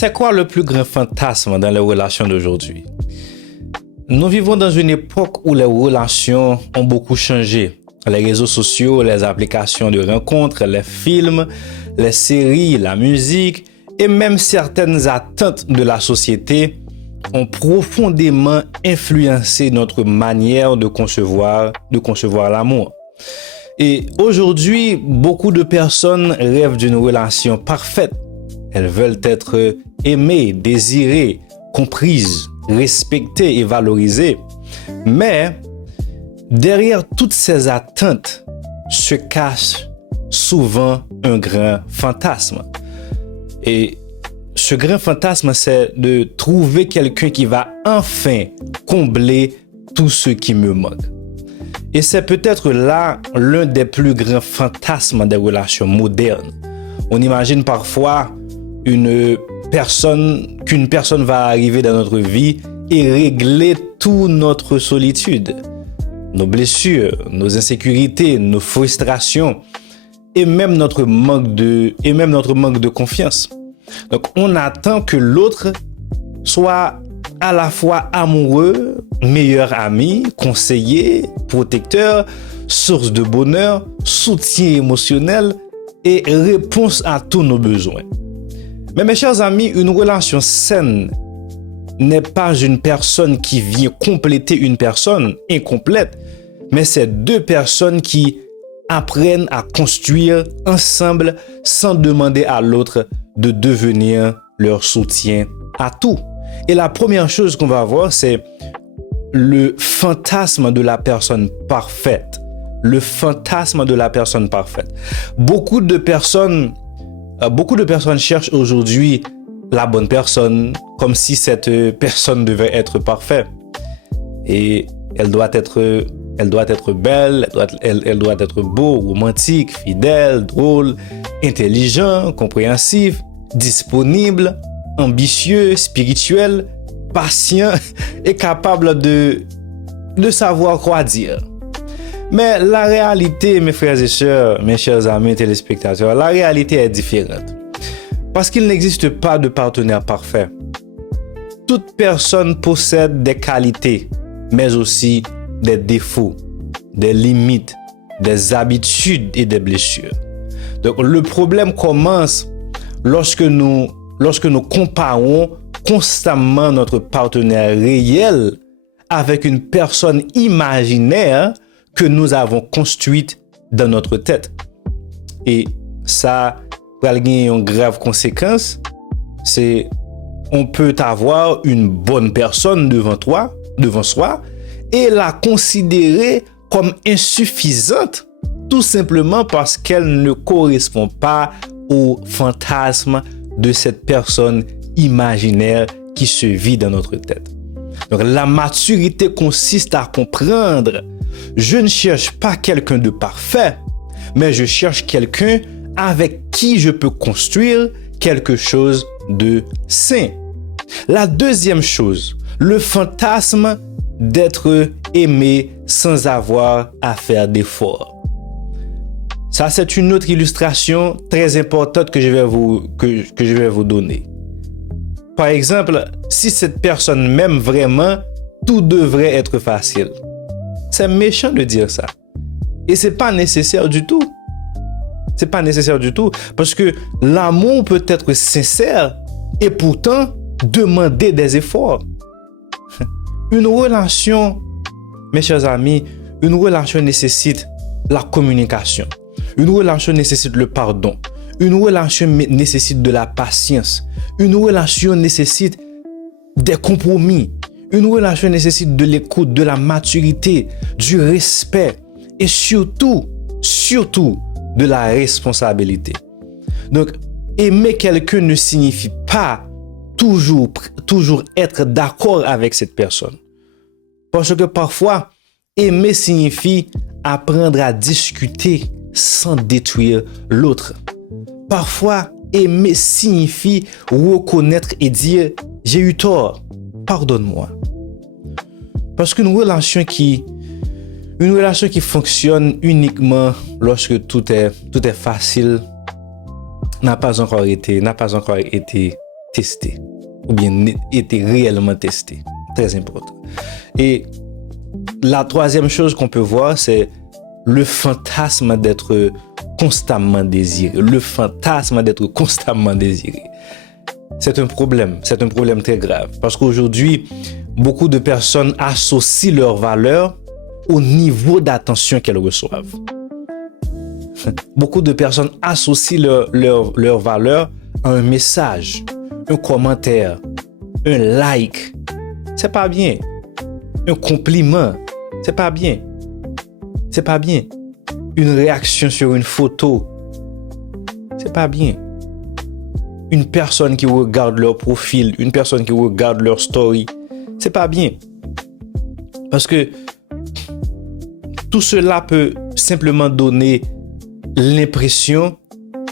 C'est quoi le plus grand fantasme dans les relations d'aujourd'hui? Nous vivons dans une époque où les relations ont beaucoup changé. Les réseaux sociaux, les applications de rencontres, les films, les séries, la musique et même certaines attentes de la société ont profondément influencé notre manière de concevoir l'amour. Et aujourd'hui, beaucoup de personnes rêvent d'une relation parfaite. Elles veulent être aimées, désirées, comprises, respectées et valorisées. Mais derrière toutes ces attentes se cache souvent un grand fantasme. Et ce grand fantasme, c'est de trouver quelqu'un qui va enfin combler tout ce qui me manque. Et c'est peut-être là l'un des plus grands fantasmes des relations modernes. On imagine parfois qu'une personne va arriver dans notre vie et régler toute notre solitude, nos blessures, nos insécurités, nos frustrations et même notre manque de confiance. Donc on attend que l'autre soit à la fois amoureux, meilleur ami, conseiller, protecteur, source de bonheur, soutien émotionnel et réponse à tous nos besoins. Mais mes chers amis, une relation saine n'est pas une personne qui vient compléter une personne incomplète, mais c'est deux personnes qui apprennent à construire ensemble sans demander à l'autre de devenir leur soutien à tout. Et la première chose qu'on va voir, c'est le fantasme de la personne parfaite. Le fantasme de la personne parfaite. Beaucoup de personnes cherchent aujourd'hui la bonne personne, comme si cette personne devait être parfaite. Et elle doit être belle, elle doit être beau, romantique, fidèle, drôle, intelligent, compréhensif, disponible, ambitieux, spirituel, patient et capable de savoir quoi dire. Mais la réalité, mes frères et sœurs, mes chers amis téléspectateurs, la réalité est différente. Parce qu'il n'existe pas de partenaire parfait. Toute personne possède des qualités, mais aussi des défauts, des limites, des habitudes et des blessures. Donc le problème commence lorsque nous comparons constamment notre partenaire réel avec une personne imaginaire que nous avons construite dans notre tête. Et ça va avoir une grave conséquence, c'est on peut avoir une bonne personne devant soi, et la considérer comme insuffisante, tout simplement parce qu'elle ne correspond pas au fantasme de cette personne imaginaire qui se vit dans notre tête. Donc la maturité consiste à comprendre: je ne cherche pas quelqu'un de parfait, mais je cherche quelqu'un avec qui je peux construire quelque chose de sain. La deuxième chose, le fantasme d'être aimé sans avoir à faire d'efforts. Ça, c'est une autre illustration très importante que je vais vous donner. Par exemple, si cette personne m'aime vraiment, tout devrait être facile. C'est méchant de dire ça. Et c'est pas nécessaire du tout. C'est pas nécessaire du tout. Parce que l'amour peut être sincère et pourtant demander des efforts. Une relation, mes chers amis, une relation nécessite la communication. Une relation nécessite le pardon. Une relation nécessite de la patience. Une relation nécessite des compromis. Une relation nécessite de l'écoute, de la maturité, du respect et surtout de la responsabilité. Donc, aimer quelqu'un ne signifie pas toujours être d'accord avec cette personne. Parce que parfois, aimer signifie apprendre à discuter sans détruire l'autre. Parfois, aimer signifie reconnaître et dire « j'ai eu tort, pardonne-moi ». Parce qu'une relation qui fonctionne uniquement lorsque tout est facile n'a pas encore été testé ou bien été réellement testé. Très important. Et la troisième chose qu'on peut voir, c'est le fantasme d'être constamment désiré. Le fantasme d'être constamment désiré. C'est un problème très grave. Parce qu'aujourd'hui, beaucoup de personnes associent leur valeur au niveau d'attention qu'elles reçoivent. Beaucoup de personnes associent leur valeur à un message, un commentaire, un like. C'est pas bien. Un compliment. C'est pas bien. C'est pas bien. Une réaction sur une photo. C'est pas bien. Une personne qui regarde leur profil, une personne qui regarde leur story. C'est pas bien. Parce que tout cela peut simplement donner l'impression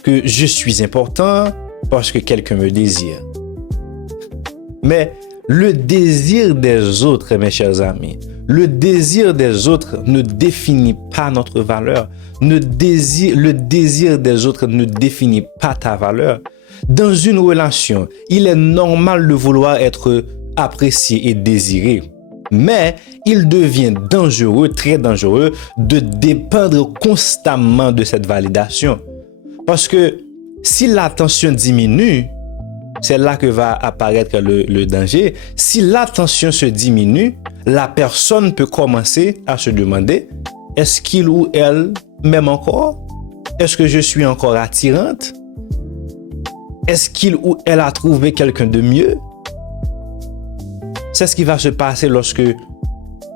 que je suis important parce que quelqu'un me désire. Mais le désir des autres, mes chers amis, le désir des autres ne définit pas notre valeur. Le désir des autres ne définit pas ta valeur. Dans une relation, il est normal de vouloir être apprécié et désiré. Mais il devient dangereux, très dangereux, de dépendre constamment de cette validation. Parce que si l'attention diminue, c'est là que va apparaître le danger. Si l'attention se diminue, la personne peut commencer à se demander, est-ce qu'il ou elle m'aime encore? Est-ce que je suis encore attirante? Est-ce qu'il ou elle a trouvé quelqu'un de mieux? C'est ce qui va se passer lorsque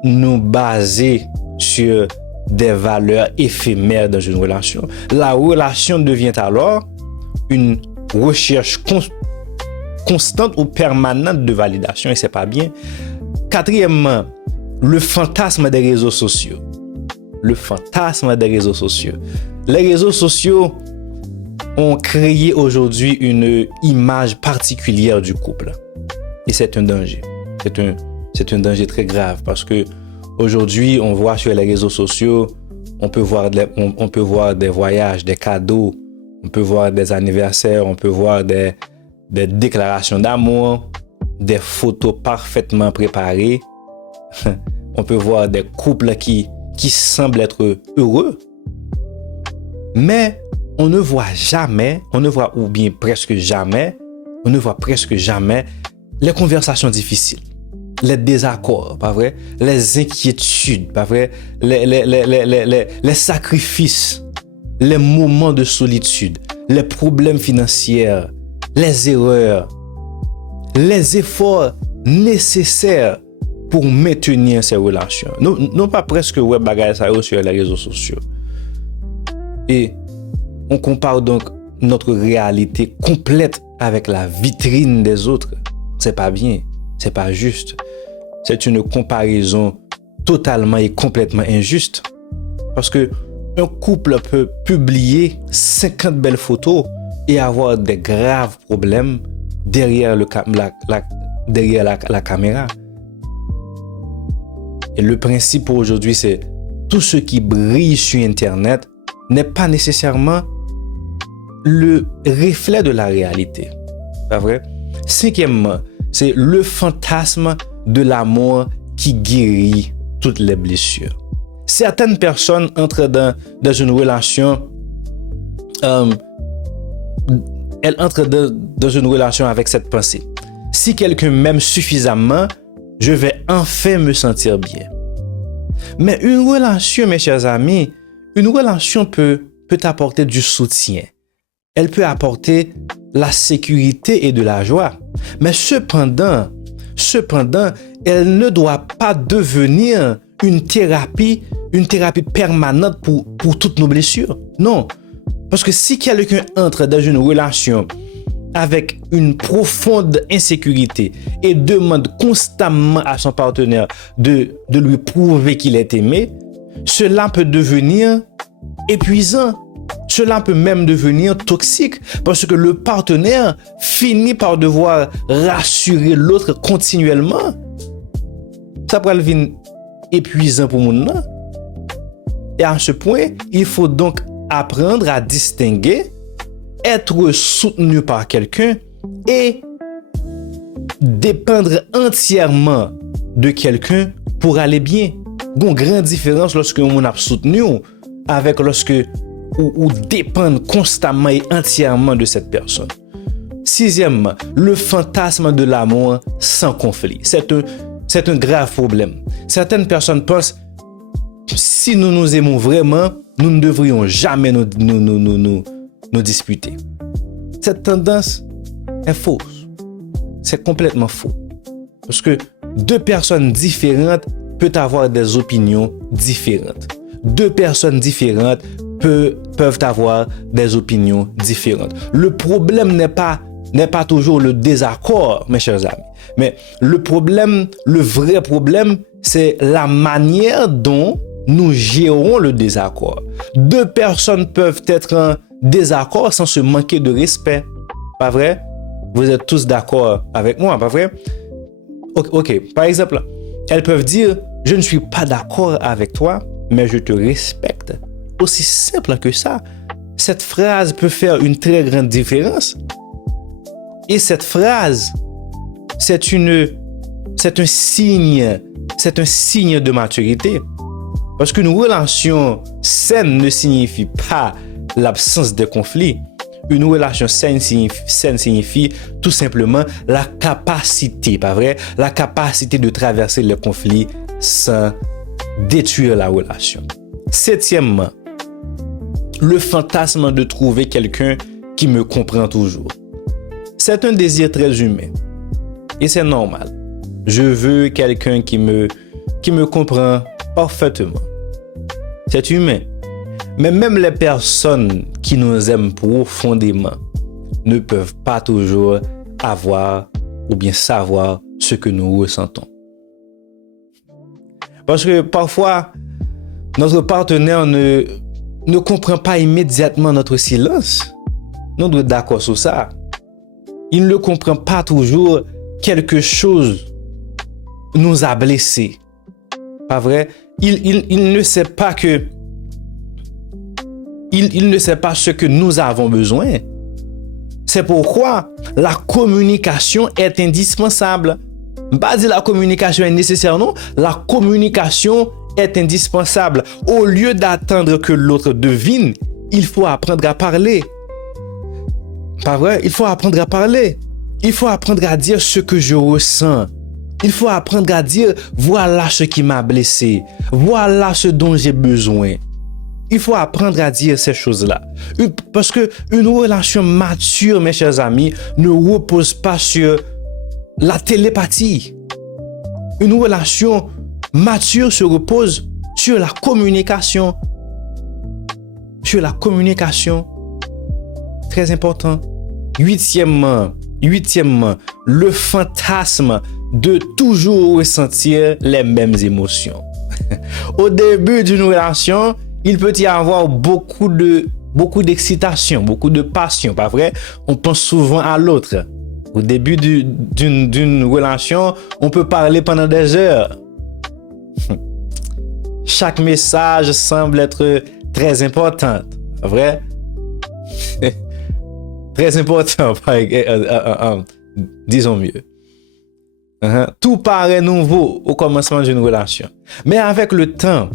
nous basons sur des valeurs éphémères dans une relation. La relation devient alors une recherche constante ou permanente de validation et c'est pas bien. Quatrièmement, le fantasme des réseaux sociaux. Le fantasme des réseaux sociaux. Les réseaux sociaux ont créé aujourd'hui une image particulière du couple. Et c'est un danger. C'est un danger très grave parce que aujourd'hui, on voit sur les réseaux sociaux, on peut voir des voyages, des cadeaux, on peut voir des anniversaires, on peut voir des déclarations d'amour, des photos parfaitement préparées. On peut voir des couples qui semblent être heureux. Mais on ne voit presque jamais les conversations difficiles, les désaccords, pas vrai, les inquiétudes, pas vrai, les sacrifices, les moments de solitude, les problèmes financiers, les erreurs, les efforts nécessaires pour maintenir ces relations. Non pas presque web bagage ça sur les réseaux sociaux. Et on compare donc notre réalité complète avec la vitrine des autres. C'est pas bien, c'est pas juste. C'est une comparaison totalement et complètement injuste. Parce que un couple peut publier 50 belles photos et avoir des graves problèmes derrière la caméra. Et le principe pour aujourd'hui, c'est tout ce qui brille sur Internet n'est pas nécessairement le reflet de la réalité. Pas vrai? Cinquièmement, c'est le fantasme de l'amour qui guérit toutes les blessures. Certaines personnes entrent dans une relation, elles entrent dans une relation avec cette pensée. Si quelqu'un m'aime suffisamment, je vais enfin me sentir bien. Mais une relation, mes chers amis, une relation peut apporter du soutien. Elle peut apporter la sécurité et de la joie. Mais cependant, elle ne doit pas devenir une thérapie permanente pour toutes nos blessures. Non. Parce que si quelqu'un entre dans une relation avec une profonde insécurité et demande constamment à son partenaire de lui prouver qu'il est aimé, cela peut devenir épuisant. Cela peut même devenir toxique parce que le partenaire finit par devoir rassurer l'autre continuellement. Ça peut devenir épuisant pour mon nom. Et à ce point, il faut donc apprendre à distinguer être soutenu par quelqu'un et dépendre entièrement de quelqu'un pour aller bien. Il y a une grande différence lorsque on a soutenu avec lorsque ou dépendre constamment et entièrement de cette personne. Sixièmement, le fantasme de l'amour sans conflit. C'est un grave problème. Certaines personnes pensent si nous nous aimons vraiment, nous ne devrions jamais nous disputer. Cette tendance est fausse. C'est complètement faux. Parce que deux personnes différentes peuvent avoir des opinions différentes. Deux personnes différentes peuvent avoir des opinions différentes. Le problème n'est pas toujours le désaccord, mes chers amis. Mais le vrai problème, c'est la manière dont nous gérons le désaccord. Deux personnes peuvent être en désaccord sans se manquer de respect. Pas vrai? Vous êtes tous d'accord avec moi, pas vrai? Ok. Par exemple, elles peuvent dire, je ne suis pas d'accord avec toi, mais je te respecte. Aussi simple que ça. Cette phrase peut faire une très grande différence. Et cette phrase, c'est un signe de maturité. Parce qu'une relation saine ne signifie pas l'absence de conflit. Une relation saine signifie tout simplement la capacité, pas vrai? La capacité de traverser le conflit sans détruire la relation. Septièmement, le fantasme de trouver quelqu'un qui me comprend toujours. C'est un désir très humain et c'est normal. Je veux quelqu'un qui me comprend parfaitement. C'est humain. Mais même les personnes qui nous aiment profondément ne peuvent pas toujours avoir ou bien savoir ce que nous ressentons. Parce que parfois, notre partenaire ne comprend pas immédiatement notre silence. Nous devons être d'accord sur ça. Il ne comprend pas toujours quelque chose nous a blessés. Pas vrai? Il ne sait pas que il ne sait pas ce que nous avons besoin. C'est pourquoi la communication est indispensable. Pas dire la communication est nécessaire, non. La communication est indispensable. Au lieu d'attendre que l'autre devine, il faut apprendre à parler. Pas vrai? Il faut apprendre à parler. Il faut apprendre à dire ce que je ressens. Il faut apprendre à dire, voilà ce qui m'a blessé. Voilà ce dont j'ai besoin. Il faut apprendre à dire ces choses-là. Parce que une relation mature, mes chers amis, ne repose pas sur la télépathie. Une relation mature se repose sur la communication. Sur la communication. Très important. Huitièmement, le fantasme de toujours ressentir les mêmes émotions. Au début d'une relation, il peut y avoir beaucoup d'excitation, beaucoup de passion, pas vrai? On pense souvent à l'autre. Au début d'une relation, on peut parler pendant des heures. Chaque message semble être très important, pas vrai? Très important, disons mieux. Tout paraît nouveau au commencement d'une relation. Mais avec le temps,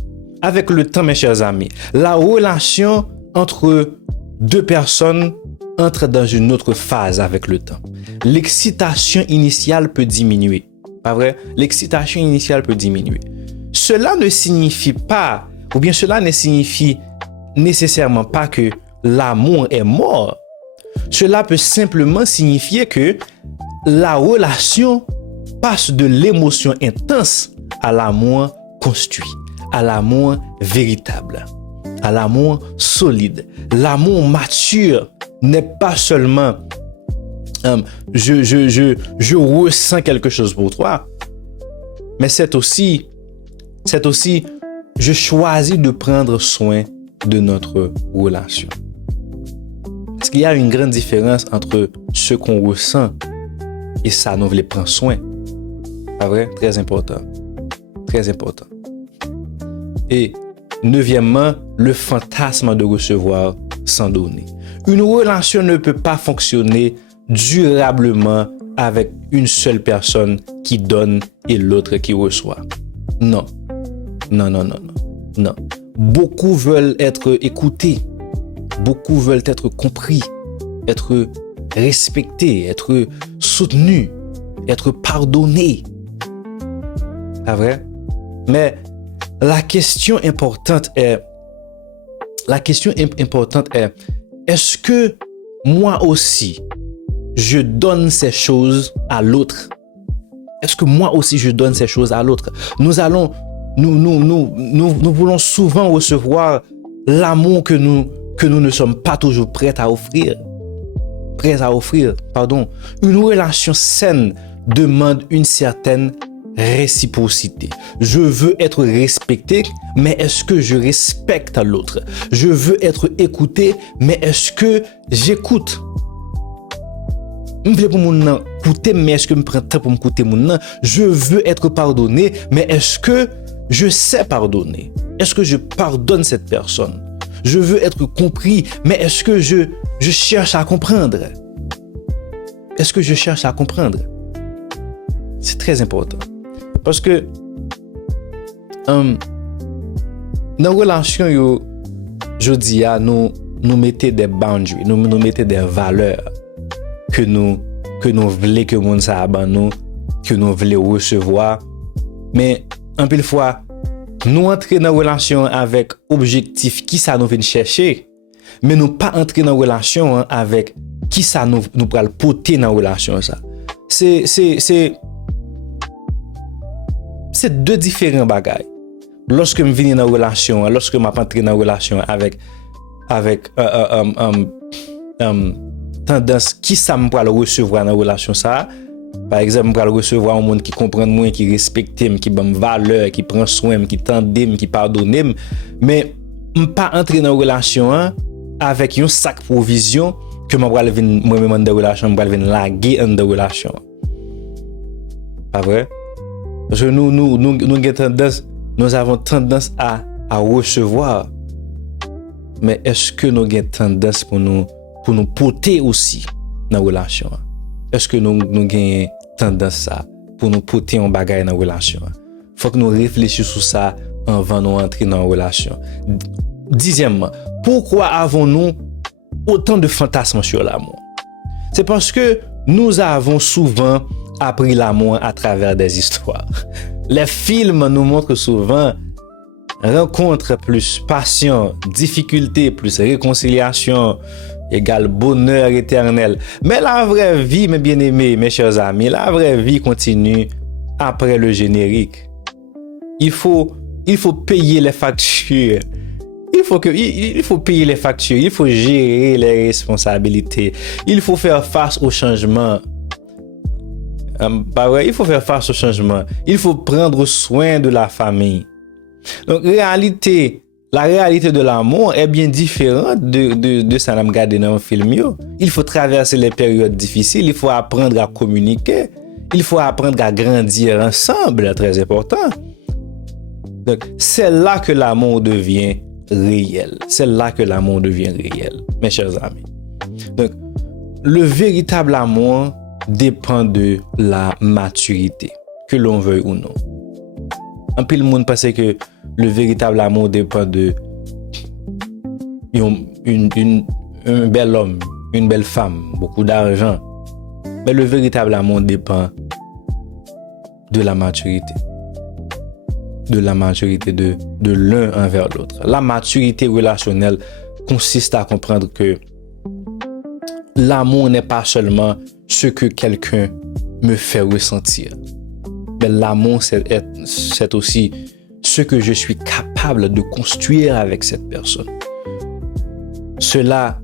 mes chers amis, la relation entre deux personnes entre dans une autre phase avec le temps. L'excitation initiale peut diminuer. Pas vrai? L'excitation initiale peut diminuer. Cela ne signifie pas, ou bien cela ne signifie nécessairement pas que l'amour est mort. Cela peut simplement signifier que la relation passe de l'émotion intense à l'amour construit, à l'amour véritable, à l'amour solide. L'amour mature n'est pas seulement je ressens quelque chose pour toi, mais c'est aussi je choisis de prendre soin de notre relation. Parce qu'il y a une grande différence entre ce qu'on ressent et ça, nous voulons prendre soin. Pas vrai? Très important. Très important. Et neuvièmement, le fantasme de recevoir sans donner. Une relation ne peut pas fonctionner durablement avec une seule personne qui donne et l'autre qui reçoit. Non. Non, non, non, non. Non. Beaucoup veulent être écoutés. Beaucoup veulent être compris, être respectés, être soutenus, être pardonnés. Pas vrai? Mais la question importante est, est-ce que moi aussi, je donne ces choses à l'autre? Est-ce que moi aussi, je donne ces choses à l'autre? Nous voulons souvent recevoir l'amour que nous ne sommes pas toujours prêts à offrir. Une relation saine demande une certaine réciprocité. Je veux être respecté, mais est-ce que je respecte l'autre? Je veux être écouté, mais est-ce que j'écoute? Je veux écouter, mais est-ce que je prends le temps pour m'écouter? Je veux être pardonné, mais est-ce que je sais pardonner? Est-ce que je pardonne cette personne? Je veux être compris, mais est-ce que je cherche à comprendre? Est-ce que je cherche à comprendre? C'est très important. Parce que dans la relation, je dis, nous mettons des boundaries, nous mettons des valeurs que nous voulons que le monde s'abonne nous, que nous voulons recevoir. Mais un peu de fois, nous entrons dans une relation avec objectif qui ça nous vient chercher, mais nous pas entrer dans une relation avec qui ça nous pral porter dans la relation ça. C'est deux différents bagages. Lorsque je viens dans une relation, lorsque je m'entre dans une relation avec tendance qui ça me pral recevoir dans la relation ça. Par exemple, je pral recevoir un monde qui comprend moi, qui respecte moi, qui donne valeur, qui prend soin, qui tend qui pardonne, mais je pas entrer dans une relation avec un sac provision que moi pral venir moi-même dans relation, je pral venir laguer dans relation. Pas vrai? Parce que nous avons tendance à recevoir. Mais est-ce que nous avons tendance pour nous porter aussi dans la relation? Est-ce que nous avons tendance pour nous porter un bagage dans la relation? Il faut que nous réfléchissions sur ça avant de nous entrer dans la relation. Dixièmement, pourquoi avons-nous autant de fantasmes sur l'amour? C'est parce que nous avons souvent appris l'amour à travers des histoires. Les films nous montrent souvent rencontre plus passion, difficulté plus réconciliation égale bonheur éternel. Mais la vraie vie, mes bien-aimés, mes chers amis, la vraie vie continue après le générique. Il faut payer les factures. Il faut payer les factures. Il faut gérer les responsabilités. Il faut faire face au changement. Il faut faire face au changement. Il faut prendre soin de la famille. Donc, la réalité de l'amour est bien différente de ça qu'on regarde dans un film. Il faut traverser les périodes difficiles. Il faut apprendre à communiquer. Il faut apprendre à grandir ensemble. Très important. Donc, c'est là que l'amour devient réel. C'est là que l'amour devient réel, mes chers amis. Donc, le véritable amour dépend de la maturité, que l'on veuille ou non. Un peu le monde pense que le véritable amour dépend de un bel homme, une belle femme, beaucoup d'argent. Mais le véritable amour dépend de la maturité. De la maturité de l'un envers l'autre. La maturité relationnelle consiste à comprendre que l'amour n'est pas seulement ce que quelqu'un me fait ressentir. Mais l'amour, c'est aussi ce que je suis capable de construire avec cette personne. Cela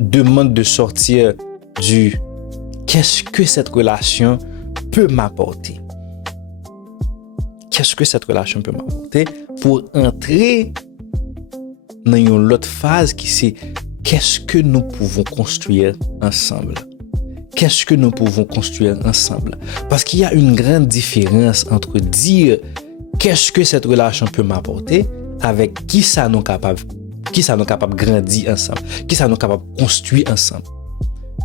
demande de sortir du qu'est-ce que cette relation peut m'apporter. Qu'est-ce que cette relation peut m'apporter pour entrer dans une autre phase qui c'est qu'est-ce que nous pouvons construire ensemble. Qu'est-ce que nous pouvons construire ensemble? Parce qu'il y a une grande différence entre dire qu'est-ce que cette relation peut m'apporter avec qui ça nous capable de grandir ensemble, qui ça nous capable de construire ensemble.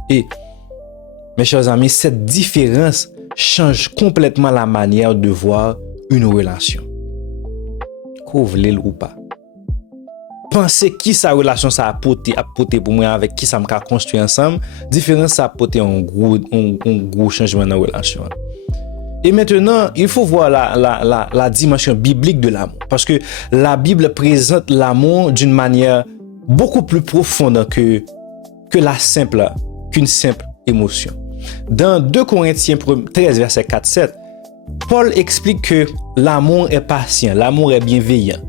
Et Mes chers amis, cette différence change complètement la manière de voir une relation. Kouvlil ou pas. Pensez qui sa relation ça a porté pour moi avec qui ça m'a construit ensemble, différence ça a porté un gros changement dans la relation. Et maintenant, il faut voir la dimension biblique de l'amour. Parce que la Bible présente l'amour d'une manière beaucoup plus profonde qu'une simple émotion. Dans 2 Corinthiens 13, verset 4-7, Paul explique que l'amour est patient, l'amour est bienveillant.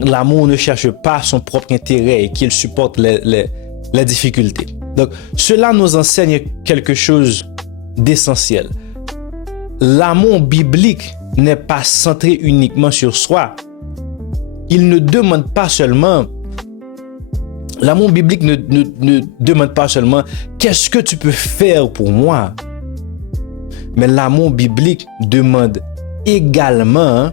L'amour ne cherche pas son propre intérêt et qu'il supporte les difficultés. Donc, cela nous enseigne quelque chose d'essentiel. L'amour biblique n'est pas centré uniquement sur soi. Il ne demande pas seulement... L'amour biblique ne demande pas seulement qu'est-ce que tu peux faire pour moi. Mais l'amour biblique demande également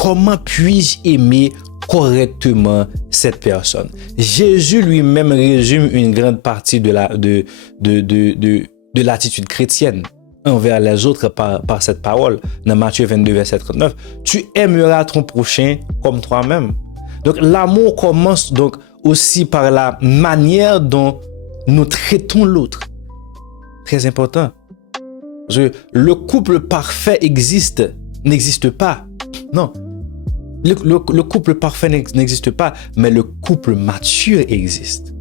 comment puis-je aimer correctement cette personne. Jésus lui-même résume une grande partie de l'attitude chrétienne envers les autres par cette parole. Dans Matthieu 22, verset 39, tu aimeras ton prochain comme toi-même. Donc l'amour commence donc aussi par la manière dont nous traitons l'autre. Très important. Parce que le couple parfait n'existe pas. Non. Le couple parfait n'existe pas, mais le couple mature existe.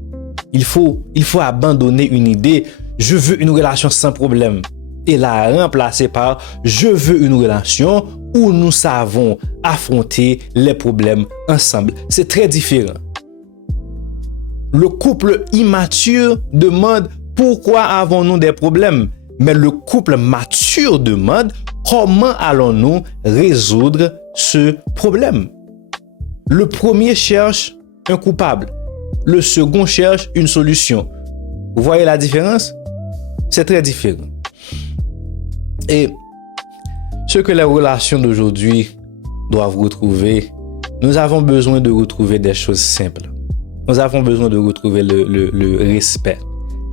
Il faut abandonner une idée, je veux une relation sans problème, et la remplacer par je veux une relation où nous savons affronter les problèmes ensemble. C'est très différent. Le couple immature demande pourquoi avons-nous des problèmes, mais le couple mature demande comment allons-nous résoudre ce problème. Le premier cherche un coupable, le second cherche une solution. Vous voyez la différence? C'est très différent. Et ce que les relations d'aujourd'hui doivent retrouver, nous avons besoin de retrouver des choses simples. Nous avons besoin de retrouver le respect,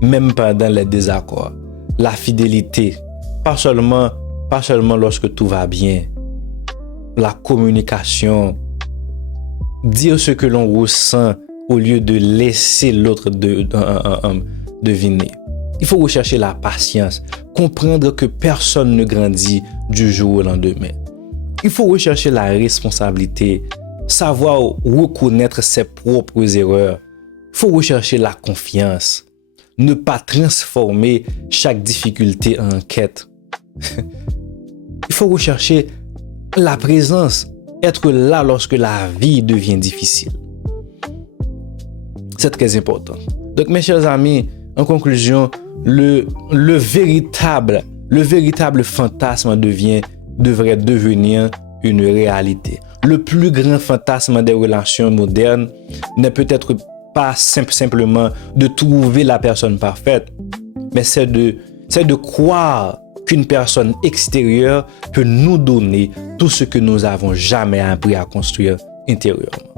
même pendant les désaccords. La fidélité, pas seulement lorsque tout va bien. La communication, dire ce que l'on ressent au lieu de laisser l'autre deviner. Il faut rechercher la patience, comprendre que personne ne grandit du jour au lendemain. Il faut rechercher la responsabilité, savoir reconnaître ses propres erreurs. Il faut rechercher la confiance, ne pas transformer chaque difficulté en quête. Il faut rechercher la présence, être là lorsque la vie devient difficile. C'est très important. Donc, mes chers amis, en conclusion, le véritable fantasme devrait devenir une réalité. Le plus grand fantasme des relations modernes n'est peut-être pas simplement de trouver la personne parfaite, mais c'est de croire qu'une personne extérieure peut nous donner tout ce que nous avons jamais appris à construire intérieurement.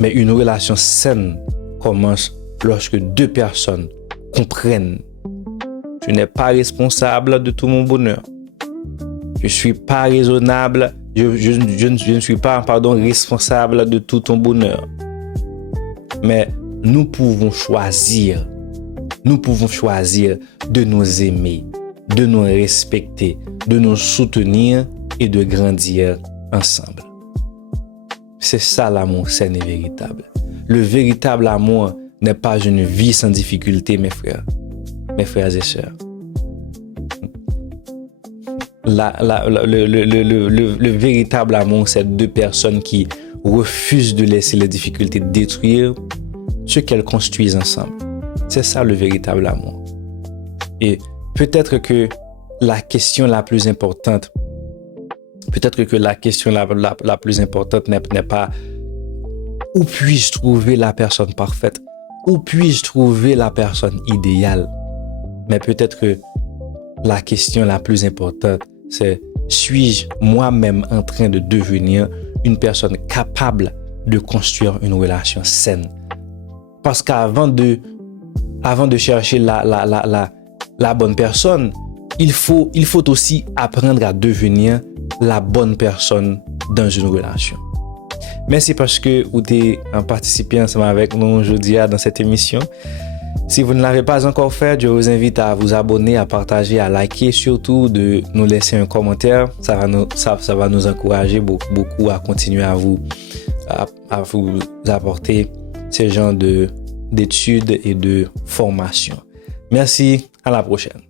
Mais une relation saine commence lorsque 2 personnes comprennent: je n'ai pas responsable de tout mon bonheur. Je suis pas raisonnable. Je ne suis pas, responsable de tout ton bonheur. Mais nous pouvons choisir de nous aimer, de nous respecter, de nous soutenir et de grandir ensemble. C'est ça l'amour sain et véritable. Le véritable amour n'est pas une vie sans difficulté, mes frères et sœurs. Le véritable amour, c'est 2 personnes qui refusent de laisser les difficultés détruire ce qu'elles construisent ensemble. C'est ça le véritable amour. Et peut-être que la question la plus importante n'est pas où puis-je trouver la personne parfaite, où puis-je trouver la personne idéale, mais peut-être que la question la plus importante, c'est: suis-je moi-même en train de devenir une personne capable de construire une relation saine Parce qu'avant de chercher la bonne personne, il faut aussi apprendre à devenir la bonne personne dans une relation. Merci parce que vous avez participé ensemble avec nous aujourd'hui dans cette émission. Si vous ne l'avez pas encore fait, je vous invite à vous abonner, à partager, à liker, surtout de nous laisser un commentaire. Ça va nous encourager beaucoup à continuer à vous apporter ce genre d'études et de formations. Merci, à la prochaine.